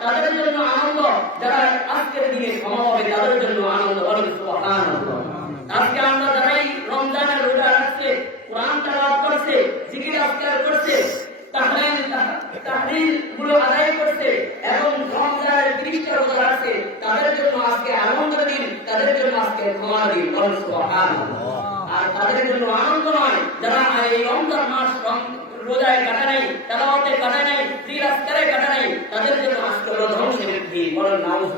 তাদের জন্য আনন্দ যারা আজকের দিনে ক্ষমা হবে তাদের জন্য আনন্দ বলেন আজকে আমরা যারাই রমজানের রোজা রাখছে কোরআন তেলাওয়াত করছে জিকির আজকার করছে তাহলিল তাহলিলগুলো আদায় করছে এবং রমজানের ত্রিশটা রোজা রাখছে তাদের জন্য আজকে আনন্দ দিন তাদের জন্য আজকে ক্ষমা দিন বলেন আর তাদের জন্য আনন্দ নয় যারা এই রমজান মাস রোজায় কাটা নাই তেলাওয়াতে কাটা নাই কাটা নাই তাদের জন্য আজকে হলো ধ্বংসের দিন বলেন নাউজুবিল্লাহ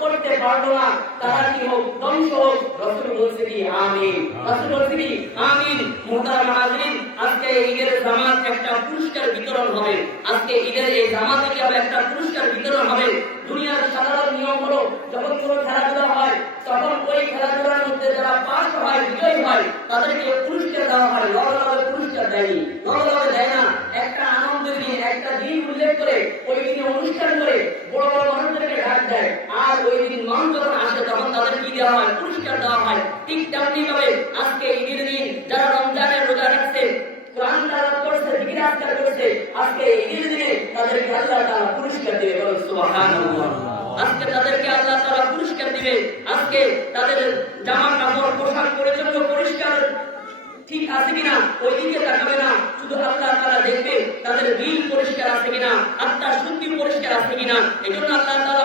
করতে পারল না তারা কি হোক ধ্বংস হোক। রাসূল বলছে আমিন। রাসূল বলছে আমিন। মুহতারাম হাজিরিন আজকে ঈদের জামাত একটা পুরস্কার বিতরণ হবে। আজকে ঈদের এই জামাতে হবে একটা পুরস্কার বিতরণ হবে? দুনিয়ার সাধারণ নিয়ম হলো যখন কোনো খেলাধুলা হয় তখন ওই খেলাধুলার মধ্যে যারা পাস হয় বিজয়ী হয় তাদেরকে পুরস্কার দেওয়া হয়। লগে লগে পুরস্কার দেয়নি। লগে লগে দেয় না। একটা আনন্দের দিন একটা দিন উল্লেখ করে ওই দিনে অনুষ্ঠান করে বড় বড় মানুষদেরকে ডাক দেয় আর ওই দিন মানুষ যখন আসে তখন তাদের কি দেওয়া হয় পুরস্কার দেওয়া হয়। ঠিক তেমনি ভাবে আজকে ঈদের দিন যারা রমজানের রোজা রাখছে তাদের জামা কাপড় পোশাক পরিষ্কার ঠিক আছে কিনা, ওই দিকে না। শুধু আল্লাহ তাআলা দেখবে তাদের দিল পরিষ্কার আছে কিনা, আত্মার শুদ্ধি পরিষ্কার আছে কিনা এই জন্য আল্লাহ তাআলা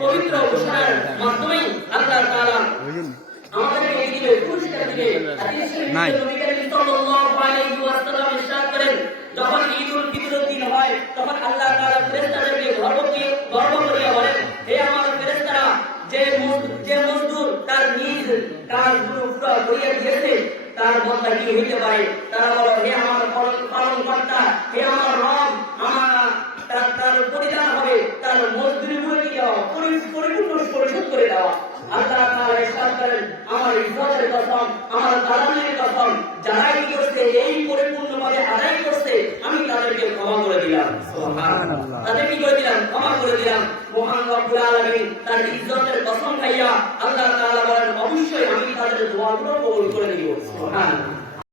পবিত্র ঘোষণার মাধ্যমেই আল্লাহ তাআলা আমাদেরকে এই দিনে পুরস্কার দিবে দিন হয়, তখন আল্লাহ তাআলা ফেরেশতাদেরকে কাজগুলো পুরো করিয়া দিয়েছে, তার বন্দা কি হইতে পারে? তারা বলো, হে আমার পালন কর্তা হে আমার রব, আমার তার তার পরিধান হবে, তার মজদুরি করে দেওয়া পরিপূর্ণ পরিশোধ করে দেওয়া আল্লাহ তারা ইরশাদ করেন, আমার ইজ্জতের কসম, আমার দালালের কসম, যারা আমি তাদেরকে ক্ষমা করে দিলাম। তাদের কি করে দিলাম ক্ষমা করে দিলাম। মহান রব্বুল আলামিন তার ইজ্জতের কসম খাইয়া আল্লাহ তাআলা বলেন অবশ্যই আমি তাদের দোয়াগুলো কবুল করে দিব সুবহানাল্লাহ।